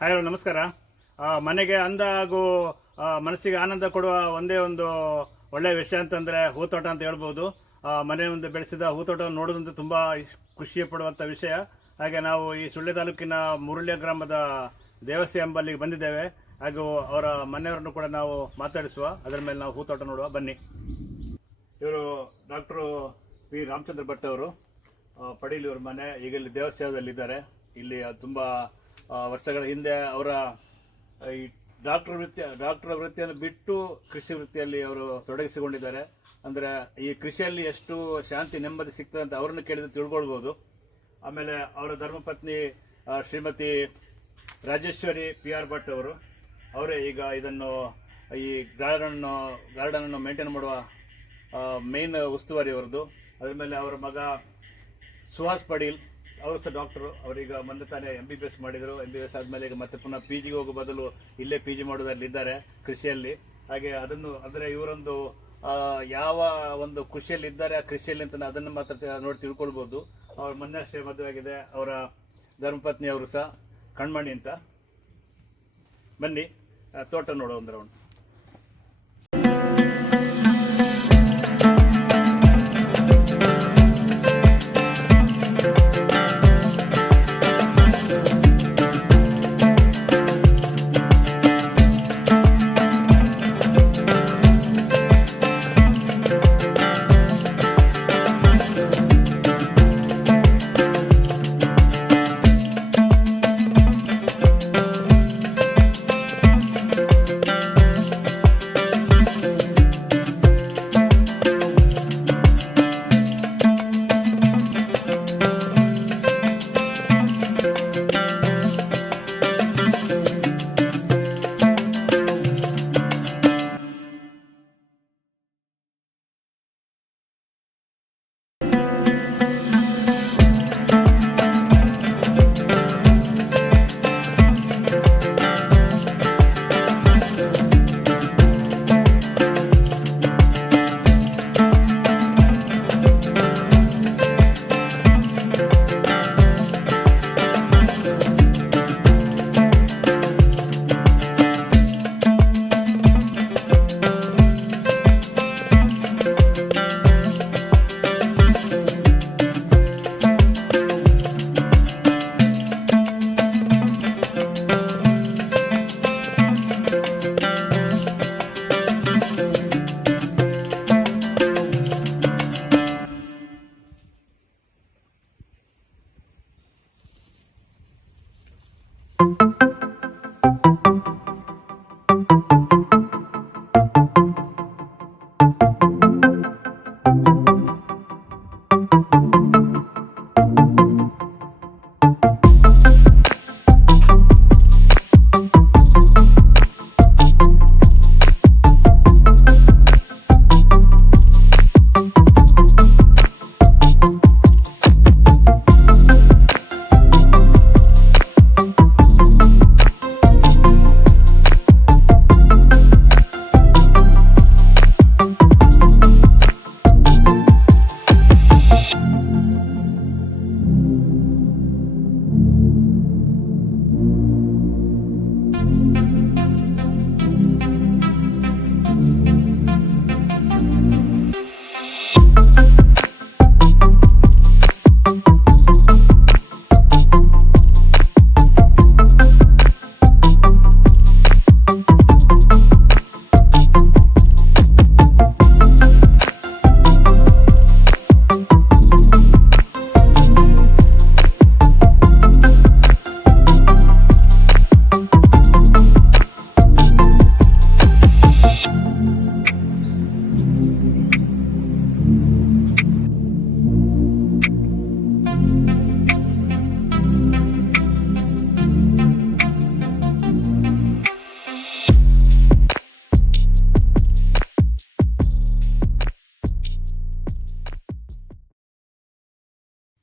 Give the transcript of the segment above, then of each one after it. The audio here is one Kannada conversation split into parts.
ಹಾಯ್ ನಮಸ್ಕಾರ. ಮನೆಗೆ ಅಂದ ಹಾಗೂ ಮನಸ್ಸಿಗೆ ಆನಂದ ಕೊಡುವ ಒಂದೇ ಒಂದು ಒಳ್ಳೆಯ ವಿಷಯ ಅಂತಂದರೆ ಹೂತೋಟ ಅಂತ ಹೇಳ್ಬೋದು. ಮನೆ ಮುಂದೆ ಬೆಳೆಸಿದ ಹೂತೋಟವನ್ನು ನೋಡೋದಂತೂ ತುಂಬ ಖುಷಿ ಪಡುವಂಥ ವಿಷಯ. ಹಾಗೆ ನಾವು ಈ ಸುಳ್ಯ ತಾಲೂಕಿನ ಮುರುಳ್ಯ ಗ್ರಾಮದ ದೇವಸ್ಥೆ ಎಂಬಲ್ಲಿಗೆ ಬಂದಿದ್ದೇವೆ. ಹಾಗೂ ಅವರ ಮನೆಯವರನ್ನು ಕೂಡ ನಾವು ಮಾತಾಡಿಸುವ, ಅದರ ಮೇಲೆ ನಾವು ಹೂತೋಟ ನೋಡುವ ಬನ್ನಿ. ಇವರು ಡಾಕ್ಟರ್ ಪಿ ರಾಮಚಂದ್ರ ಭಟ್ ಅವರು, ಪಡೀಲ್ ಇವ್ರ ಮನೆ. ಈಗ ಇಲ್ಲಿ ದೇವಸ್ಥಾನದಲ್ಲಿದ್ದಾರೆ. ಇಲ್ಲಿ ತುಂಬ ವರ್ಷಗಳ ಹಿಂದೆ ಅವರ ಈ ಡಾಕ್ಟರ್ ವೃತ್ತಿಯನ್ನು ಬಿಟ್ಟು ಕೃಷಿ ವೃತ್ತಿಯಲ್ಲಿ ಅವರು ತೊಡಗಿಸಿಕೊಂಡಿದ್ದಾರೆ. ಅಂದರೆ ಈ ಕೃಷಿಯಲ್ಲಿ ಎಷ್ಟು ಶಾಂತಿ ನೆಮ್ಮದಿ ಸಿಗ್ತದೆ ಅಂತ ಅವರನ್ನು ಕೇಳಿದ್ರೆ ತಿಳ್ಕೊಳ್ಬೋದು. ಆಮೇಲೆ ಅವರ ಧರ್ಮಪತ್ನಿ ಶ್ರೀಮತಿ ರಾಜೇಶ್ವರಿ ಪಿ ಆರ್ ಭಟ್ ಅವರೇ ಈಗ ಇದನ್ನು ಈ ಗಾರ್ಡನನ್ನು ಮೇಂಟೈನ್ ಮಾಡುವ ಮೇನ್ ಉಸ್ತುವಾರಿ ಅವರದ್ದು. ಅದರ ಮೇಲೆ ಅವರ ಮಗ ಸುಹಾಸ್ ಪಡೀಲ್, ಅವರು ಸಹ ಡಾಕ್ಟರು. ಅವರೀಗ ಮೊನ್ನೆ ತಾನೇ MBBS ಮಾಡಿದರು. MBBS ಆದಮೇಲೆ ಈಗ ಮತ್ತೆ ಪುನಃ PG ಹೋಗೋ ಬದಲು ಇಲ್ಲೇ PG ಮಾಡೋದಲ್ಲಿದ್ದಾರೆ ಕೃಷಿಯಲ್ಲಿ. ಹಾಗೆ ಅದನ್ನು ಅಂದರೆ ಇವರೊಂದು ಯಾವ ಒಂದು ಕೃಷಿಯಲ್ಲಿ ಇದ್ದಾರೆ, ಆ ಕೃಷಿಯಲ್ಲಿ ಅಂತ ಅದನ್ನು ಮಾತ್ರ ನೋಡಿ ತಿಳ್ಕೊಳ್ಬೋದು. ಅವ್ರ ಮೊನ್ನೆ ಅಷ್ಟೇ ಮದುವೆ ಆಗಿದೆ. ಅವರ ಧರ್ಮಪತ್ನಿ ಅವರು ಸಹ ಕಣ್ಮಣಿ ಅಂತ. ಬನ್ನಿ ತೋಟ ನೋಡೋ ಒಂದು ರೌಂಡ್.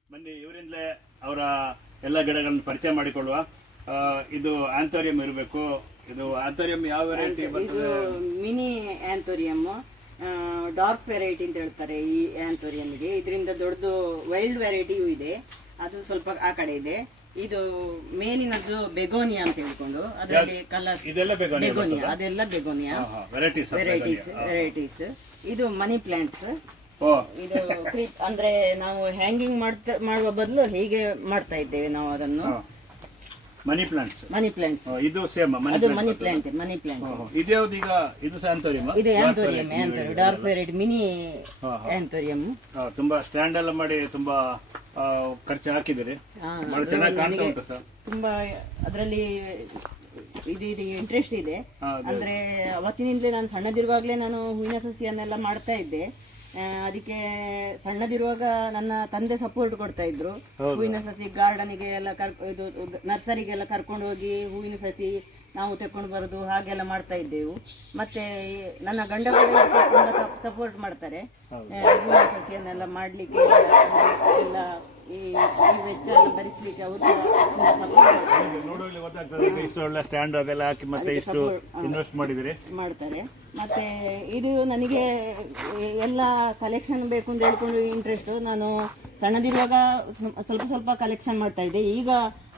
ಬನ್ನಿ ಇವರಿಂದಲೇ ಅವರ ಎಲ್ಲ ಗಿಡಗಳನ್ನು ಪರಿಚಯ ಮಾಡಿಕೊಳ್ಳುವ. ಇದು ಆಂಥೋರಿಯಂ ಇರಬೇಕು. ಇದು ಆಂಥೋರಿಯಂ ಯಾವ ವೆರೈಟಿ ಬರ್ತದೆ? ಮಿನಿ ಆಂಥೋರಿಯಂ, ಡಾರ್ಕ್ ವೆರೈಟಿ ಅಂತ ಹೇಳ್ತಾರೆ ಈ ಆಂಥೋರಿಯಂಗೆ. ಇದರಿಂದ ದೊಡ್ಡದು ವೈಲ್ಡ್ ವೆರೈಟಿಯೂ ಇದೆ, ಅದು ಸ್ವಲ್ಪ ಆ ಕಡೆ ಇದೆ. ಇದು ಮೇಲಿನದ್ದು ಬೆಗೋನಿಯಾ ಅಂತ ಹೇಳ್ಕೊಂಡು ಅದರಲ್ಲಿ ಕಲರ್ ಇದೆಲ್ಲ ಬೆಗೋನಿಯಾ, ಅದೆಲ್ಲ ಬೆಗೋನಿಯಾ ವೆರೈಟೀಸ್. ಇದು ಮನಿ ಪ್ಲಾಂಟ್ಸ್. ಇದು ಅಂದ್ರೆ ನಾವು ಹ್ಯಾಂಗಿಂಗ್ ಮಾಡುವ ಬದಲು ಹೀಗೆ ಮಾಡ್ತಾ ಇದ್ದೇವೆ ನಾವು ಅದನ್ನು. ಮನಿ ಪ್ಲಾಂಟ್ಸ್ ಇದು ಸೇಮ್ ಅದು ಮನಿ ಪ್ಲಾಂಟ್. ಇದ್ಯಾವ್ದು ಈಗ? ಇದು ಆಂಥೋರಿಯಂ. ಇದು anthurium, dark variety mini anthurium. ತುಂಬಾ ಸ್ಟ್ಯಾಂಡ್ ಎಲ್ಲ ಮಾಡಿ ತುಂಬಾ ಖರ್ಚು ಹಾಕಿದಿರಿ, ಚೆನ್ನಾಗಿ ಕಾಣ್ತಾ ಉಂಟು ಸರ್. ತುಂಬಾ ಅದರಲ್ಲಿ ಇದು ಇಂಟ್ರೆಸ್ಟ್ ಇದೆ. ಅಂದ್ರೆ ಅವತ್ತಿನಿಂದಲೇ ನಾನು ಸಣ್ಣದಿರುವಾಗಲೇ ನಾನು ಹೂವಿನ ಸಸಿಯನ್ನೆಲ್ಲ ಮಾಡ್ತಾ ಇದ್ದೆ. ಅದಕ್ಕೆ ಸಣ್ಣದಿರುವಾಗ ನನ್ನ ತಂದೆ ಸಪೋರ್ಟ್ ಕೊಡ್ತಾ ಇದ್ರು. ಹೂವಿನ ಸಸಿ ಗಾರ್ಡನಿಗೆ ಎಲ್ಲ ಇದು ನರ್ಸರಿಗೆಲ್ಲ ಕರ್ಕೊಂಡು ಹೋಗಿ ಹೂವಿನ ಸಸಿ ನಾವು ತಕೊಂಡು ಬರೋದು ಹಾಗೆಲ್ಲ ಮಾಡ್ತಾ ಇದ್ದೆವು. ಮತ್ತೆ ನನ್ನ ಗಂಡಗಳು ಸಪೋರ್ಟ್ ಮಾಡ್ತಾರೆ ಹೂವಿನ ಸಸಿಯನ್ನೆಲ್ಲ ಮಾಡ್ಲಿಕ್ಕೆ, ಎಲ್ಲ ಈ ವೆಚ್ಚ ಭರಿಸಲಿಕ್ಕೆ ಅವರು ಸ್ಟ್ಯಾಂಡ್ ಅದೆಲ್ಲ ಹಾಕಿ ಮತ್ತೆ ಇಷ್ಟು ಇನ್ವೆಸ್ಟ್ ಮಾಡಿದಿರಿ ಮಾಡ್ತಾರೆ. ಮತ್ತೆ ಇದು ನನಗೆ ಎಲ್ಲ ಕಲೆಕ್ಷನ್ ಬೇಕು ಅಂತ ಹೇಳ್ಕೊಂಡು ಇಂಟ್ರೆಸ್ಟ್. ನಾನು ಸಣ್ಣದಿರುವಾಗ ಸ್ವಲ್ಪ ಕಲೆಕ್ಷನ್ ಮಾಡ್ತಾ ಇದ್ದೆ. ಈಗ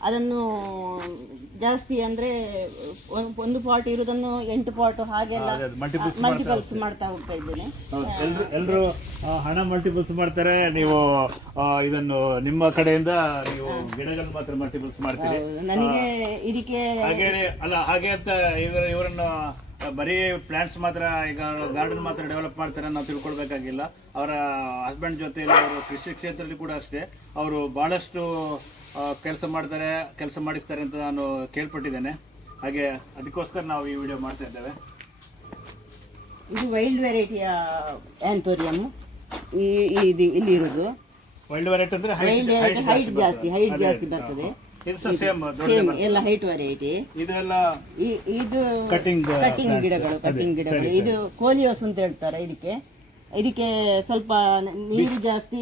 ಅದನ್ನು ಜಾಸ್ತಿ ಅಂದ್ರೆ ಒಂದು ಪಾಟ್ ಇರೋದನ್ನು 8 ಪಾಟ್ ಹಾಗೆಲ್ಲ ಮಲ್ಟಿಪಲ್ಸ್ ಮಾಡ್ತಾ ಹೋಗ್ತಾ ಇದ್ದೇನೆ. ಎಲ್ಲರೂ ಹಣ ಮಲ್ಟಿಪಲ್ಸ್ ಮಾಡ್ತಾರೆ, ನೀವು ಇದನ್ನು ನಿಮ್ಮ ಕಡೆಯಿಂದ ನೀವು ಗಿಡಗಳನ್ನು ಮಾತ್ರ ಮಲ್ಟಿಪಲ್ಸ್ ಮಾಡ್ತೀರಿ. ನನಗೆ ಇದಕ್ಕೆ ಹಾಗೆ ಅಂತ ಇವರನ್ನು ಬರೀ ಪ್ಲಾಂಟ್ಸ್ ಮಾತ್ರ ಈಗ ಗಾರ್ಡನ್ ಮಾತ್ರ ಡೆವಲಪ್ ಮಾಡ್ತಾರೆ ನಾವು ತಿಳ್ಕೊಳ್ಬೇಕಾಗಿಲ್ಲ. ಅವರ ಹಸ್ಬೆಂಡ್ ಜೊತೆಯಲ್ಲಿ ಅವರು ಕೃಷಿ ಕ್ಷೇತ್ರದಲ್ಲಿ ಕೂಡ ಅಷ್ಟೇ ಅವರು ಬಹಳಷ್ಟು ಕೆಲಸ ಮಾಡ್ತಾರೆ, ಕೆಲಸ ಮಾಡಿಸ್ತಾರೆ ಅಂತ ನಾನು ಕೇಳ್ಪಟ್ಟಿದ್ದೇನೆ. ಹಾಗೆ ಅದಕ್ಕೋಸ್ಕರ ನಾವು ಈ ವಿಡಿಯೋ ಮಾಡ್ತಾ ಇದ್ದೇವೆ. ಇದು ವೈಲ್ಡ್ ವೆರೈಟಿಯ ಆಂಥೋರಿಯಂ. ಇಲ್ಲಿ ಇರುವುದು ವೈಲ್ಡ್ ವೆರೈಟಿ ಅಂದ್ರೆ ಹೈಟ್ ಜಾಸ್ತಿ ಬರ್ತದೆ. ಎಲ್ಲ ಹೈಟ್ ವೆರೈಟಿ. ಇದು ಕಟಿಂಗ್ ಗಿಡಗಳು. ಇದು ಕೋಲಿಯೋಸ್ ಅಂತ ಹೇಳ್ತಾರೆ. ಇದಕ್ಕೆ ಸ್ವಲ್ಪ ನೀರು ಜಾಸ್ತಿ,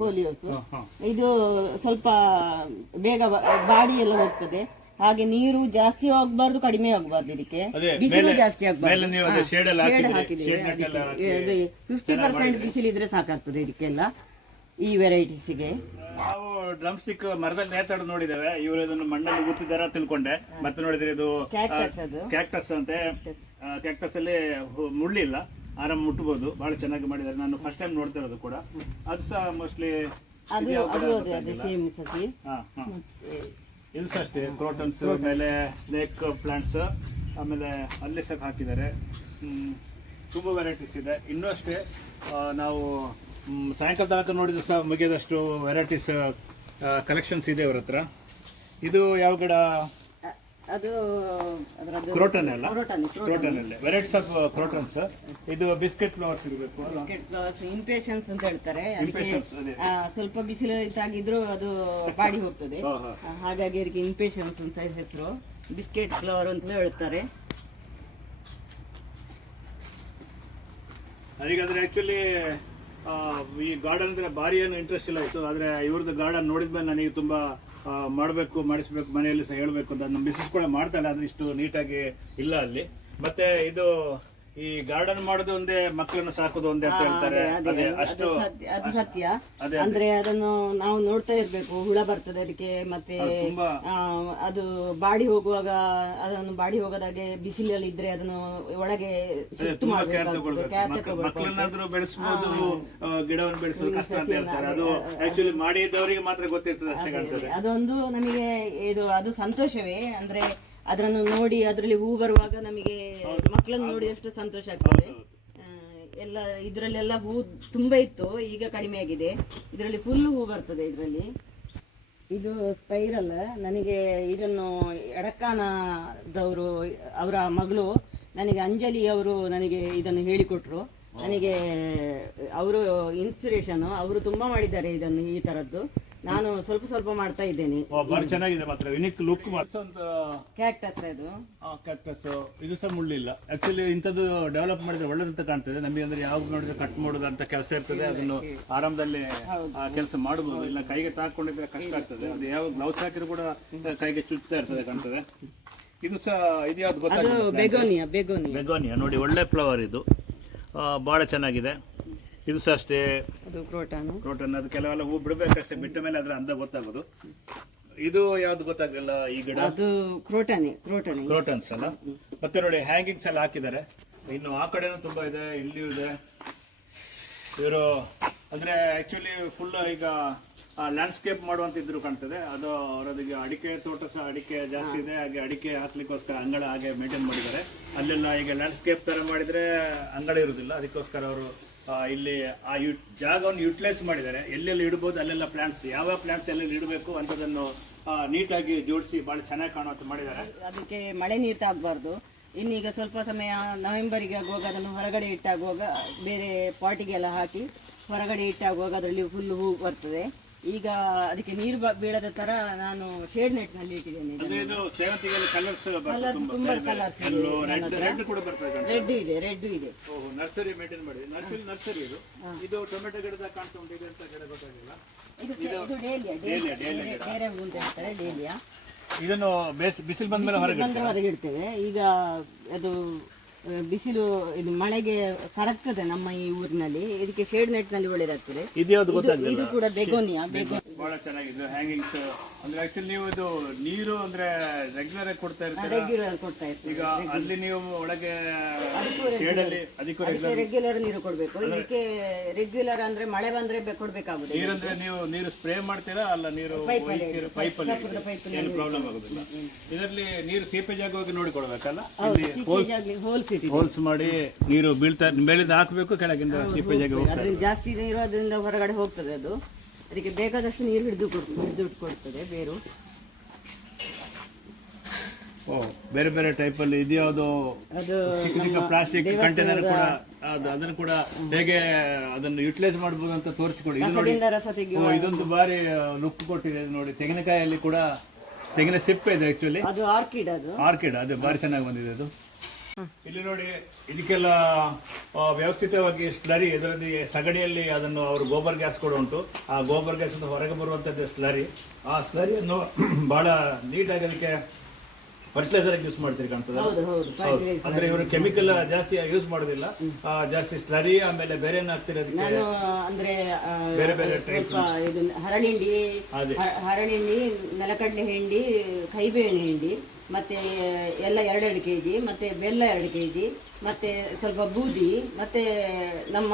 ಕೋಲಿಯೋಸ್. ಇದು ಸ್ವಲ್ಪ ಬೇಗ ಬಾಡಿ ಎಲ್ಲ ಹೋಗ್ತದೆ. ಹಾಗೆ ನೀರು ಜಾಸ್ತಿ ಹೋಗ್ಬಾರ್ದು, ಕಡಿಮೆ ಹೋಗ್ಬಾರ್ದು. ಇದಕ್ಕೆ ಬಿಸಿಲು ಜಾಸ್ತಿ ಆಗ್ಬಾರ್ದು. ಶೇಡ್ ಹಾಕಿದ್ದೇವೆ. 50% ಬಿಸಿಲಿದ್ರೆ ಸಾಕಾಗ್ತದೆ ಇದಕ್ಕೆಲ್ಲ, ಈ ವೆರೈಟೀಸ್ಗೆ. ನಾವು ಡ್ರಮ್ ಸ್ಟಿಕ್ ಮರದಲ್ಲಿ ನೇತಾಡೋದು ನೋಡಿದ್ದೇವೆ. ಇವರು ಇದನ್ನು ಮಣ್ಣಲ್ಲಿ ಊತಿದಾರ ತಿಳ್ಕೊಂಡೆ. ಮತ್ತೆ ನೋಡಿದ್ರೆ ಇದು ಕ್ಯಾಕ್ಟಸ್ ಅಂತೆ. ಕ್ಯಾಕ್ಟಸ್ ಅಲ್ಲಿ ಮುಳ್ಳಿಲ್ಲ, ಆರಾಮ ಮುಟ್ಟಬಹುದು. ಬಹಳ ಚೆನ್ನಾಗಿ ಮಾಡಿದ್ದಾರೆ. ನಾನು ಫಸ್ಟ್ ಟೈಮ್ ನೋಡ್ತಾ ಇರೋದು ಕೂಡ. ಅದು ಸಹ ಮೋಸ್ಟ್ಲಿ ಇದು ಸಹ ಅಷ್ಟೇ ಕ್ರೋಟನ್ಸ್, ಮೇಲೆ ಸ್ನೇಕ್ ಪ್ಲಾಂಟ್ಸ್, ಆಮೇಲೆ ಅಲ್ಲಿ ಸಹ ಹಾಕಿದ್ದಾರೆ. ತುಂಬ ವೆರೈಟೀಸ್ ಇದೆ. ಇನ್ನೂ ಅಷ್ಟೇ ನಾವು ಸಾಯಂಕಾಲ ತನಕ ನೋಡಿದ್ರೆ ಸಹ ಮುಗಿಯದಷ್ಟು ವೆರೈಟೀಸ್ ಕಲೆಕ್ಷನ್ಸ್ ಇದೆ ಅವ್ರ ಹತ್ರ. ಇದು ಯಾವ ಗಿಡ? ಅದು ಕ್ರೋಟನ್ ಅಲ್ಲ, ಕ್ರೋಟನ್ ಅಲ್ಲೇ ವೆರೈಟೀಸ್ ಆಫ್ ಕ್ರೋಟನ್ಸ್. ಇದು ಬಿಸ್ಕೆಟ್ ಫ್ಲವರ್ಸ್ ಇರಬೇಕು. ಬಿಸ್ಕೆಟ್ ಫ್ಲವರ್ಸ್ ಇಂಪೇಷನ್ಸ್ ಅಂತ ಹೇಳ್ತಾರೆ. ಅದಕ್ಕೆ ಸ್ವಲ್ಪ ಬಿಸಿಲು ಇದ್ದಾಗಿದ್ರು ಅದು ಬಾಡಿ ಹೋಗ್ತದೆ. ಹಾಗಾಗಿ ಅದಕ್ಕೆ ಇಂಪೇಷನ್ಸ್ ಅಂತ ಹೆಸರು. ಬಿಸ್ಕೆಟ್ ಫ್ಲವರ್ ಅಂತ ಹೇಳ್ತಾರೆ. ನನಗಾದ್ರೆ ಆಕ್ಚುಲಿ ಈ ಗಾರ್ಡನ್ ಅಂದ್ರೆ ಭಾರಿ ಏನು ಇಂಟ್ರೆಸ್ಟ್ ಇಲ್ಲ ಇತ್ತು. ಆದ್ರೆ ಇವ್ರದ್ದು ಗಾರ್ಡನ್ ನೋಡಿದ್ಮೇಲೆ ನನಗೆ ತುಂಬಾ ಮಾಡಿಸ್ಬೇಕು, ಮನೆಯಲ್ಲಿ ಸಹ ಹೇಳ್ಬೇಕು ಅಂತ. ನಮ್ಮ ಮಿಸಸ್ ಕೂಡ ಮಾಡ್ತಾಳೆ, ಆದ್ರೆ ಇಷ್ಟು ನೀಟಾಗಿ ಇಲ್ಲ ಅಲ್ಲಿ. ಮತ್ತೆ ಇದು ಈ ಗಾರ್ಡನ್ ಮಾಡೋದು ಒಂದೇ, ಮಕ್ಕಳನ್ನು ಸಾಕೋದು ಒಂದೇ ಅಂತ ಹೇಳ್ತಾರೆ. ಅದು ಸತ್ಯ. ಅಂದ್ರೆ ಅದನ್ನು ನಾವು ನೋಡ್ತಾ ಇರ್ಬೇಕು. ಹುಳ ಬರ್ತದೆ ಅದಕ್ಕೆ. ಮತ್ತೆ ಅದು ಬಾಡಿ ಹೋಗುವಾಗ ಅದನ್ನು ಬಾಡಿ ಹೋಗದಾಗೆ ಬಿಸಿಲಲ್ಲಿ ಇದ್ರೆ ಅದನ್ನು ಒಳಗೆ ಸುತ್ತು ಮಕ್ಕಳನ್ನಾದ್ರೂ ಬೆಳೆಸಬಹುದು, ಗಿಡವನ್ನು ಬೆಳೆಸೋದು ಕಷ್ಟ ಅಂತ ಹೇಳ್ತಾರೆ. ಅದು ಆಕ್ಚುಲಿ ಮಾಡಿದವರಿಗೆ ಮಾತ್ರ ಗೊತ್ತಿರ್ತದೆ ಅಷ್ಟೇ ಕಾಣ್ತದೆ. ಅದೊಂದು ನಮಗೆ ಅದು ಸಂತೋಷವೇ. ಅಂದ್ರೆ ಅದನ್ನು ನೋಡಿ ಅದರಲ್ಲಿ ಹೂ ಬರುವಾಗ ನಮಗೆ ಮಕ್ಕಳನ್ನು ನೋಡಿ ಎಷ್ಟು ಸಂತೋಷ ಆಗ್ತದೆ. ಎಲ್ಲ ಇದರಲ್ಲೆಲ್ಲ ಹೂ ತುಂಬಾ ಇತ್ತು, ಈಗ ಕಡಿಮೆ ಆಗಿದೆ. ಇದರಲ್ಲಿ ಫುಲ್ ಹೂ ಬರ್ತದೆ ಇದರಲ್ಲಿ. ಇದು ಸ್ಪೈರಲ್. ನನಗೆ ಇದನ್ನು ಎಡಕ್ಕಾನದವರು, ಅವರ ಮಗಳು ನನಗೆ ಅಂಜಲಿ ಅವರು ನನಗೆ ಇದನ್ನು ಹೇಳಿಕೊಟ್ರು. ನನಗೆ ಅವರು ಇನ್ಸ್ಪಿರೇಷನ್. ಅವರು ತುಂಬಾ ಮಾಡಿದ್ದಾರೆ ಇದನ್ನು, ಈ ತರದ್ದು. ನಾನು ಸ್ವಲ್ಪ ಮಾಡ್ತಾ ಇದ್ದೇನೆ. ಚೆನ್ನಾಗಿದೆ ಮಾತ್ರ ಯುನಿಕ್ ಲುಕ್. ಕ್ಯಾಕ್ಟಸ್ ಅದು. ಕ್ಯಾಕ್ಟಸ್ ಇದು ಸಹ ಮುಳ್ಳಿಲ್ಲ. ಆಕ್ಚುಲಿ ಇಂಥದ್ದು ಡೆವಲಪ್ ಮಾಡಿದ್ರೆ ಒಳ್ಳೇದಂತ ಕಾಣ್ತದೆ ನಮಗೆ. ಅಂದ್ರೆ ಯಾವಾಗ ನೋಡಿದ್ರೆ ಕಟ್ ಮಾಡೋದು ಅಂತ ಕೆಲಸ ಇರ್ತದೆ. ಅದನ್ನು ಆರಾಮದಲ್ಲಿ ಕೆಲಸ ಮಾಡಬಹುದು. ಇಲ್ಲ ಕೈಗೆ ತಾಕೊಂಡಿದ್ರೆ ಕಷ್ಟ ಆಗ್ತದೆ. ಅದು ಯಾವ ಗ್ಲೌಸ್ ಹಾಕಿದ್ರು ಕೂಡ ಕೈಗೆ ಚುಚ್ತಾ ಇರ್ತದೆ ಕಾಣ್ತದೆ. ಇದು ಸಹ ಇದು ಯಾವ್ದು ಗೊತ್ತಾಗ್ತದೆ? ಬೆಗೋನಿಯಾ ನೋಡಿ, ಒಳ್ಳೆ ಫ್ಲವರ್ ಇದು, ಬಹಳ ಚೆನ್ನಾಗಿದೆ. ಇದು ಸಹ ಅಷ್ಟೇ ಅದು ಕ್ರೋಟಾನು. ಕ್ರೋಟನ್. ಅದು ಕೆಲವೆಲ್ಲ ಹೂ ಬಿಡಬೇಕಷ್ಟೇ, ಬಿಟ್ಟ ಮೇಲೆ ಅದರ ಅಂದ ಗೊತ್ತಾಗೋದು. ಇದು ಯಾವ್ದು ಗೊತ್ತಾಗಲಿಲ್ಲ ಈ ಗಿಡ. ಅದು ಕ್ರೋಟನ್ಸ್ ಅಲ್ಲ. ಮತ್ತೆ ನೋಡಿ ಹ್ಯಾಂಗಿಂಗ್ಸ್ ಎಲ್ಲ ಹಾಕಿದ್ದಾರೆ. ಇನ್ನು ಆ ಕಡೆನೂ ತುಂಬಾ ಇದೆ, ಇಲ್ಲಿಯೂ ಇದೆ. ಇವರು ಅಂದ್ರೆ ಆಕ್ಚುಲಿ ಫುಲ್ ಈಗ ಲ್ಯಾಂಡ್ಸ್ಕೇಪ್ ಮಾಡುವಂತಿದ್ರು ಕಾಣ್ತದೆ. ಅದು ಅವರದಿಗೆ ಅಡಿಕೆ ತೋಟ ಸಹ ಅಡಿಕೆ ಜಾಸ್ತಿ ಇದೆ, ಹಾಗೆ ಅಡಿಕೆ ಹಾಕ್ಲಿಕ್ಕೋಸ್ಕರ ಅಂಗಳ ಹಾಗೆ ಮೇಂಟೈನ್ ಮಾಡಿದ್ದಾರೆ. ಅಲ್ಲೆಲ್ಲ ಈಗ ಲ್ಯಾಂಡ್ಸ್ಕೇಪ್ ತರ ಮಾಡಿದ್ರೆ ಅಂಗಳ ಇರುವುದಿಲ್ಲ, ಅದಕ್ಕೋಸ್ಕರ ಅವರು ಇಲ್ಲಿ ಆ ಜಾಗವನ್ನು ಯುಟಿಲೈಸ್ ಮಾಡಿದ್ದಾರೆ. ಎಲ್ಲೆಲ್ಲಿ ಇಡಬಹುದು ಅಲ್ಲೆಲ್ಲ ಪ್ಲಾಂಟ್ಸ್, ಯಾವ ಪ್ಲಾಂಟ್ಸ್ ಎಲ್ಲೆಲ್ಲಿ ಇಡಬೇಕು ಅಂತದನ್ನು ನೀಟಾಗಿ ಜೋಡಿಸಿ ಭಾಳ ಚೆನ್ನಾಗಿ ಕಾಣುವಂತೆ ಮಾಡಿದ್ದಾರೆ. ಅದಕ್ಕೆ ಮಳೆ ನೀರು ತಾಗಬಾರ್ದು. ಇನ್ನೀಗ ಸ್ವಲ್ಪ ಸಮಯ ನವೆಂಬರಿಗೆ ಆಗುವಾಗ ಅದನ್ನು ಹೊರಗಡೆ ಇಟ್ಟಾಗುವಾಗ ಬೇರೆ ಪಾಟಿಗೆಲ್ಲ ಹಾಕಿ ಹೊರಗಡೆ ಇಟ್ಟಾಗುವಾಗ ಅದರಲ್ಲಿ ಫುಲ್ ಹೂ ಬರ್ತದೆ. ಈಗ ಅದಕ್ಕೆ ನೀರು ಬೀಳದ ತರ ನಾನು ಶೇಡ್ ನೆಟ್ ನಲ್ಲಿ ಇಟ್ಟಿದ್ದೇನೆ. ಇದು ಸೇವಂತಿಗೆಯಲ್ಲಿ ಕಲರ್ಸ್ ತುಂಬಾ ಕಲರ್ಸ್ ರೆಡ್ ಕೂಡ ಬರ್ತದೆ. ರೆಡ್ ಇದೆ. ನರ್ಸರಿ ಮೇಂಟೈನ್ ಮಾಡಿದೆ. ನರ್ಸರಿ ಇದು ಟೊಮೆಟೊ ಗಿಡದ ಕಾಣ್ತಾ ಉಂಟು. ಇದು ಅಂತ ಗಿಡ ಗೊತ್ತಾಗಿಲ್ಲ. ಇದು ಡೇಲಿಯಾ ಹೂ ಅಂತ ಹೇಳ್ತಾರೆ. ಡೇಲಿಯಾ ಇದನ್ನು ಬಿಸಿಲು ಬಂದ ಮೇಲೆ ಹೊರಗೆ ಇಡ್ತೇವೆ. ಈಗ ಅದು ಬಿಸಿಲು ಇದು ಮಳೆಗೆ ಕರಗ್ತದೆ ನಮ್ಮ ಈ ಊರಿನಲ್ಲಿ. ಇದಕ್ಕೆ ಶೇಡ್ ನೆಟ್ ನಲ್ಲಿ ಒಳ್ಳೇದಾಗ್ತದೆ. ಇದು ಕೂಡ ಬೆಗೋನಿಯಾ. ಬಹಳ ಚೆನ್ನಾಗಿದೆ ಹ್ಯಾಂಗಿಂಗ್ಸ್. ಅಂದ್ರೆ ಆಕ್ಚುಲಿ ನೀವು ಇದು ನೀರು ಅಂದ್ರೆ ರೆಗ್ಯುಲರ್ ಆಗಿ ಕೊಡ್ತಾ ಇರ್ತೀರಾ? ಈಗ ಅಲ್ಲಿ ನೀವು ಒಳಗೆ ಅದಕ್ಕೂ ರೆಗ್ಯುಲರ್ ನೀರು ಕೊಡ್ಬೇಕು. ಇದಕ್ಕೆ ರೆಗ್ಯುಲರ್ ಅಂದ್ರೆ ಮಳೆ ಬಂದ್ರೆ ಕೊಡ್ಬೇಕಾಗುದು. ನೀರಂದ್ರೆ ನೀವು ನೀರು ಸ್ಪ್ರೇ ಮಾಡ್ತೀರಾ ಅಲ್ಲ ನೀರು ಪೈಪ್ ಅಲ್ಲಿ ಏನು ಪ್ರಾಬ್ಲಮ್ ಆಗುದಿಲ್ಲ. ಇದರಲ್ಲಿ ನೀರು ಸೀಪೇಜ್ ಆಗುವಾಗ ನೋಡಿಕೊಡ್ಬೇಕಲ್ಲ, ಹೋಲ್ಸ್ ಮಾಡಿ ನೀರು ಮೇಲಿಂದ ಹಾಕಬೇಕು, ಕೆಳಗಿಂದ ಸೀಪೇಜ್ ಆಗಿ ಹೋಗ್ತದೆ. ಜಾಸ್ತಿ ನೀರು ಅದರಿಂದ ಹೊರಗಡೆ ಹೋಗ್ತದೆ. ಅದು ಅದಕ್ಕೆ ಬೇಕಾದಷ್ಟು ನೀರು ಹಿಡಿದು ಕೊಡ್ತದೆ ಬೇರು. ಬೇರೆ ಬೇರೆ ಟೈಪ್ ಅಲ್ಲಿ ಇದ್ಯಾವುದು ಪ್ಲಾಸ್ಟಿಕ್ ಕಂಟೈನರ್ ಕೂಡ ಅದನ್ನು ಕೂಡ ಹೇಗೆ ಅದನ್ನು ಯುಟಿಲೈಸ್ ಮಾಡಬಹುದು ಅಂತ ತೋರಿಸಿಕೊಡಿ. ಇದೊಂದು ಬಾರಿ ಲುಕ್ ಕೊಟ್ಟಿದೆ ನೋಡಿ. ತೆಂಗಿನಕಾಯಲ್ಲಿ ಕೂಡ ತೆಂಗಿನ ಸಿಪ್ಪೆ ಇದೆ ಆಕ್ಚುಲಿ. ಅದು ಆರ್ಕಿಡ್ ಅದು ಬಾರಿ ಚೆನ್ನಾಗಿ ಬಂದಿದೆ. ಅದು ಇಲ್ಲಿ ನೋಡಿ, ಇದಕ್ಕೆಲ್ಲ ವ್ಯವಸ್ಥಿತವಾಗಿ ಸ್ಲರಿ, ಇದರಲ್ಲಿ ಸಗಣಿಯಲ್ಲಿ ಅದನ್ನು ಅವರು ಗೋಬರ್ ಗ್ಯಾಸ್ ಕೂಡ ಉಂಟು. ಆ ಗೋಬರ್ ಗ್ಯಾಸ್ ಹೊರಗೆ ಬರುವಂತದ್ದು ಸ್ಲರಿ. ಆ ಸ್ಲರಿಯನ್ನು ಬಹಳ ನೀಟಾಗಿ ಅದಕ್ಕೆ ಫರ್ಟಿಲೈಸರ್ ಯೂಸ್ ಮಾಡ್ತೀರಿ ಕಾಣ್ತದೆ. ಅಂದ್ರೆ ಇವರು ಕೆಮಿಕಲ್ ಜಾಸ್ತಿ ಯೂಸ್ ಮಾಡೋದಿಲ್ಲ, ಜಾಸ್ತಿ ಸ್ಲರಿ ಆಮೇಲೆ ಬೇರೆ ಏನು ಹಾಕ್ತೀರಿ ಅದಕ್ಕೆ? ಅಂದ್ರೆ ಬೇರೆ ಬೇರೆ ಟೈಪ್ ಹರಳಿಂಡಿ, ನೆಲಕಡಲೆ ಹಿಂಡಿ, ಕೈಬೇವಿನ ಹಿಂಡಿ, ಮತ್ತೆ ಎಲ್ಲ 2 kg, ಮತ್ತೆ ಬೆಲ್ಲ 2 kg, ಮತ್ತೆ ಸ್ವಲ್ಪ ಬೂದಿ, ಮತ್ತೆ ನಮ್ಮ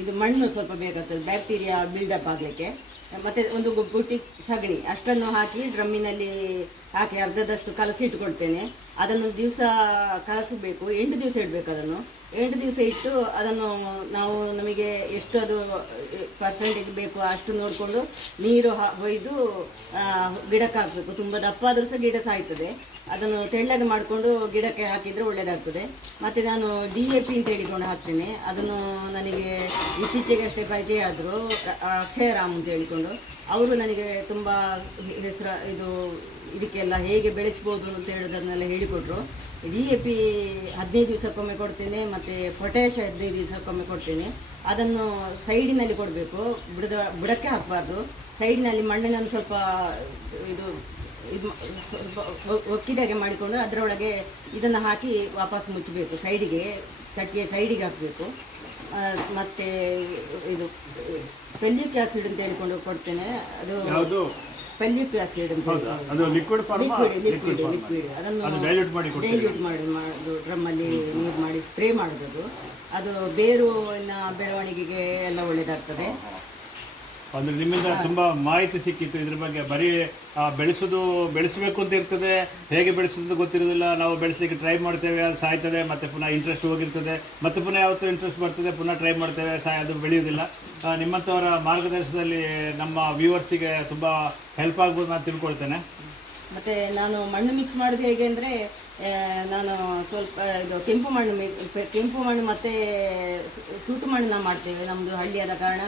ಇದು ಮಣ್ಣು ಸ್ವಲ್ಪ ಬೇಕಾಗ್ತದೆ ಬ್ಯಾಕ್ಟೀರಿಯಾ ಬಿಲ್ಡಪ್ ಆಗಲಿಕ್ಕೆ, ಮತ್ತೆ ಒಂದು ಬುಟ್ಟಿ ಸಗಣಿ, ಅಷ್ಟನ್ನು ಹಾಕಿ ಡ್ರಮ್ಮಿನಲ್ಲಿ ಹಾಕಿ ಅರ್ಧದಷ್ಟು ಕಲಸಿ ಇಟ್ಕೊಳ್ತೇನೆ. ಅದನ್ನು ದಿವಸ ಕಲಸಬೇಕು, 8 ದಿವಸ ಇಡಬೇಕು. ಅದನ್ನು 8 ದಿವಸ ಇಟ್ಟು ಅದನ್ನು ನಾವು ನಮಗೆ ಎಷ್ಟು ಅದು ಪರ್ಸೆಂಟೇಜ್ ಬೇಕು ಅಷ್ಟು ನೋಡಿಕೊಂಡು ನೀರು ಹೊಯ್ದು ಗಿಡಕ್ಕೆ ಹಾಕಬೇಕು. ತುಂಬ ದಪ್ಪ ಆದರೂ ಸಹ ಗಿಡ ಸಾಯ್ತದೆ. ಅದನ್ನು ತೆಳ್ಳಗೆ ಮಾಡಿಕೊಂಡು ಗಿಡಕ್ಕೆ ಹಾಕಿದರೆ ಒಳ್ಳೆಯದಾಗ್ತದೆ. ಮತ್ತು ನಾನು DAP ಅಂತ ಹೇಳಿಕೊಂಡು ಹಾಕ್ತೇನೆ. ಅದನ್ನು ನನಗೆ ಇತ್ತೀಚೆಗೆ ಅಷ್ಟೇ ಪರಿಚಯ ಆದರು, ಅಕ್ಷಯರಾಮ್ ಅಂತ ಹೇಳಿಕೊಂಡು. ಅವರು ನನಗೆ ತುಂಬ ಇದಕ್ಕೆಲ್ಲ ಹೇಗೆ ಬೆಳೆಸ್ಬೋದು ಅಂತ ಹೇಳೋದನ್ನೆಲ್ಲ ಹೇಳಿಕೊಟ್ರು. DAP 15 ದಿವಸಕ್ಕೊಮ್ಮೆ ಕೊಡ್ತೇನೆ, ಮತ್ತು ಪೊಟ್ಯಾಷ್ 15 ದಿವಸಕ್ಕೊಮ್ಮೆ ಕೊಡ್ತೇನೆ. ಅದನ್ನು ಸೈಡಿನಲ್ಲಿ ಕೊಡಬೇಕು, ಬುಡಕ್ಕೆ ಹಾಕಬಾರ್ದು. ಸೈಡಿನಲ್ಲಿ ಮಣ್ಣಿನನ್ನು ಸ್ವಲ್ಪ ಒಕ್ಕಿದಾಗೆ ಮಾಡಿಕೊಂಡು ಅದರೊಳಗೆ ಇದನ್ನು ಹಾಕಿ ವಾಪಸ್ ಮುಚ್ಚಬೇಕು. ಸಟ್ಟಿಗೆ ಸೈಡಿಗೆ ಹಾಕಬೇಕು. ಮತ್ತು ಇದು ಪೆಲ್ಲಿಕ್ ಆಸಿಡ್ ಅಂತ ಹೇಳಿಕೊಂಡು ಕೊಡ್ತೇನೆ. ಅದು ಪೆಲ್ಲಿಕ್ ಆಸಿಡ್ ಅಂತ ಲಿಕ್ವಿಡ್ ಅದನ್ನು ಡೈಲ್ಯೂಟ್ ಮಾಡಿ ಡ್ರಮ್ಮಲ್ಲಿ ನೀರು ಮಾಡಿ ಸ್ಪ್ರೇ ಮಾಡೋದು. ಅದು ಬೇರುವಿನ ಬೆಳವಣಿಗೆಗೆ ಎಲ್ಲ ಒಳ್ಳೆಯದಾಗ್ತದೆ. ಅಂದ್ರೆ ನಿಮ್ಮಿಂದ ತುಂಬಾ ಮಾಹಿತಿ ಸಿಕ್ಕಿತ್ತು ಇದ್ರ ಬಗ್ಗೆ. ಬರೀ ಬೆಳೆಸಬೇಕು ಅಂತ ಇರ್ತದೆ, ಹೇಗೆ ಬೆಳೆಸೋದು ಗೊತ್ತಿರೋದಿಲ್ಲ. ನಾವು ಬೆಳೆಸಲಿಕ್ಕೆ ಟ್ರೈ ಮಾಡ್ತೇವೆ, ಅದು ಸಾಯ್ತದೆ, ಮತ್ತೆ ಪುನಃ ಇಂಟ್ರೆಸ್ಟ್ ಹೋಗಿರ್ತದೆ, ಮತ್ತೆ ಪುನಃ ಯಾವತ್ತೂ ಇಂಟ್ರೆಸ್ಟ್ ಬರ್ತದೆ, ಪುನಃ ಟ್ರೈ ಮಾಡ್ತೇವೆ, ಅದು ಬೆಳೆಯೋದಿಲ್ಲ. ನಿಮ್ಮಂಥವರ ಮಾರ್ಗದರ್ಶನದಲ್ಲಿ ನಮ್ಮ ವ್ಯೂವರ್ಸಿಗೆ ತುಂಬ ಹೆಲ್ಪ್ ಆಗ್ಬೋದು ನಾನು ತಿಳ್ಕೊಳ್ತೇನೆ. ಮತ್ತು ನಾನು ಮಣ್ಣು ಮಿಕ್ಸ್ ಮಾಡೋದು ಹೇಗೆ ಅಂದರೆ, ನಾನು ಸ್ವಲ್ಪ ಇದು ಕೆಂಪು ಮಣ್ಣು ಮತ್ತು ಸೂಟು ಮಣ್ಣು ನಾವು ಮಾಡ್ತೇವೆ. ನಮ್ಮದು ಹಳ್ಳಿಯಾದ ಕಾರಣ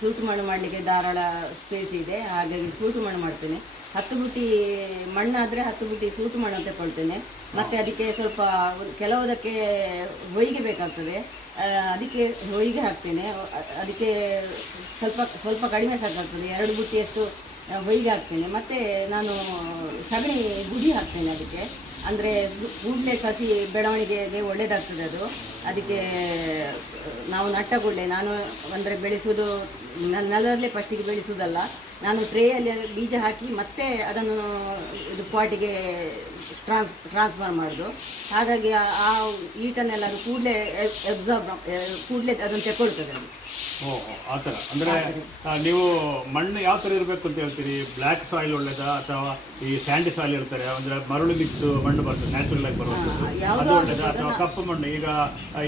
ಸೂಟು ಮಣ್ಣು ಮಾಡಲಿಕ್ಕೆ ಧಾರಾಳ ಸ್ಪೇಸ್ ಇದೆ, ಹಾಗಾಗಿ ಸೂಟು ಮಣ್ಣು ಮಾಡ್ತೇನೆ. 10 ಬುಟ್ಟಿ ಮಣ್ಣಾದರೆ 10 ಬುಟ್ಟಿ ಸೂಟು ಮಣ್ಣು ತಗೊಳ್ತೇನೆ. ಮತ್ತು ಅದಕ್ಕೆ ಸ್ವಲ್ಪ ಕೆಲವುದಕ್ಕೆ ಹೊಯ್ಗೆ ಬೇಕಾಗ್ತದೆ, ಅದಕ್ಕೆ ಹೊಯ್ಗೆ ಹಾಕ್ತೇನೆ. ಅದಕ್ಕೆ ಸ್ವಲ್ಪ ಕಡಿಮೆ ಸಾಕಾಗ್ತದೆ, 2 ಬುಟ್ಟಿಯಷ್ಟು ಹೊಯ್ಗೆ ಹಾಕ್ತೇನೆ. ಮತ್ತು ನಾನು ಸಗಣಿ ಗುಡಿ ಹಾಕ್ತೇನೆ ಅದಕ್ಕೆ. ಅಂದರೆ ಕೂಡಲೇ ಸಸಿ ಬೆಳವಣಿಗೆಗೆ ಒಳ್ಳೆಯದಾಗ್ತದೆ ಅದು. ಅದಕ್ಕೆ ನಾವು ನಟ್ಟ ಕೂಡಲೇ ನಾನು ಅಂದರೆ ಬೆಳೆಸುವುದು ನೆಲದಲ್ಲೇ ಫಸ್ಟಿಗೆ ಬೆಳೆಸುವುದಲ್ಲ, ನಾನು ಟ್ರೇಯಲ್ಲಿ ಬೀಜ ಹಾಕಿ ಮತ್ತೆ ಅದನ್ನು ಇದು ಪಾಟಿಗೆ ಟ್ರಾನ್ಸ್ಫರ್ ಮಾಡೋದು. ಹಾಗಾಗಿ ಆ ಈಟನ್ನೆಲ್ಲ ಅದು ಕೂಡಲೇ ಕೂಡಲೇ ಅದನ್ನು ತಗೊಳ್ತದೆ ಅದು. ಓಹೋ, ಆ ಥರ. ಅಂದರೆ ನೀವು ಮಣ್ಣು ಯಾವ ಥರ ಇರಬೇಕು ಅಂತ ಹೇಳ್ತೀರಿ? ಬ್ಲ್ಯಾಕ್ ಸಾಯಿಲ್ ಒಳ್ಳೇದಾ ಅಥವಾ ಈ ಸ್ಯಾಂಡಿ ಸಾಯಿಲ್ ಇರ್ತಾರೆ ಅಂದರೆ ಮರಳು ಮಿಕ್ಸ್ ಮಣ್ಣು ಬರ್ತದೆ ನ್ಯಾಚುರಲ್ ಆಗಿ ಬರುವಂಥದ್ದು, ಅದು ಒಳ್ಳೇದಾ ಅಥವಾ ಕಪ್ಪು ಮಣ್ಣು? ಈಗ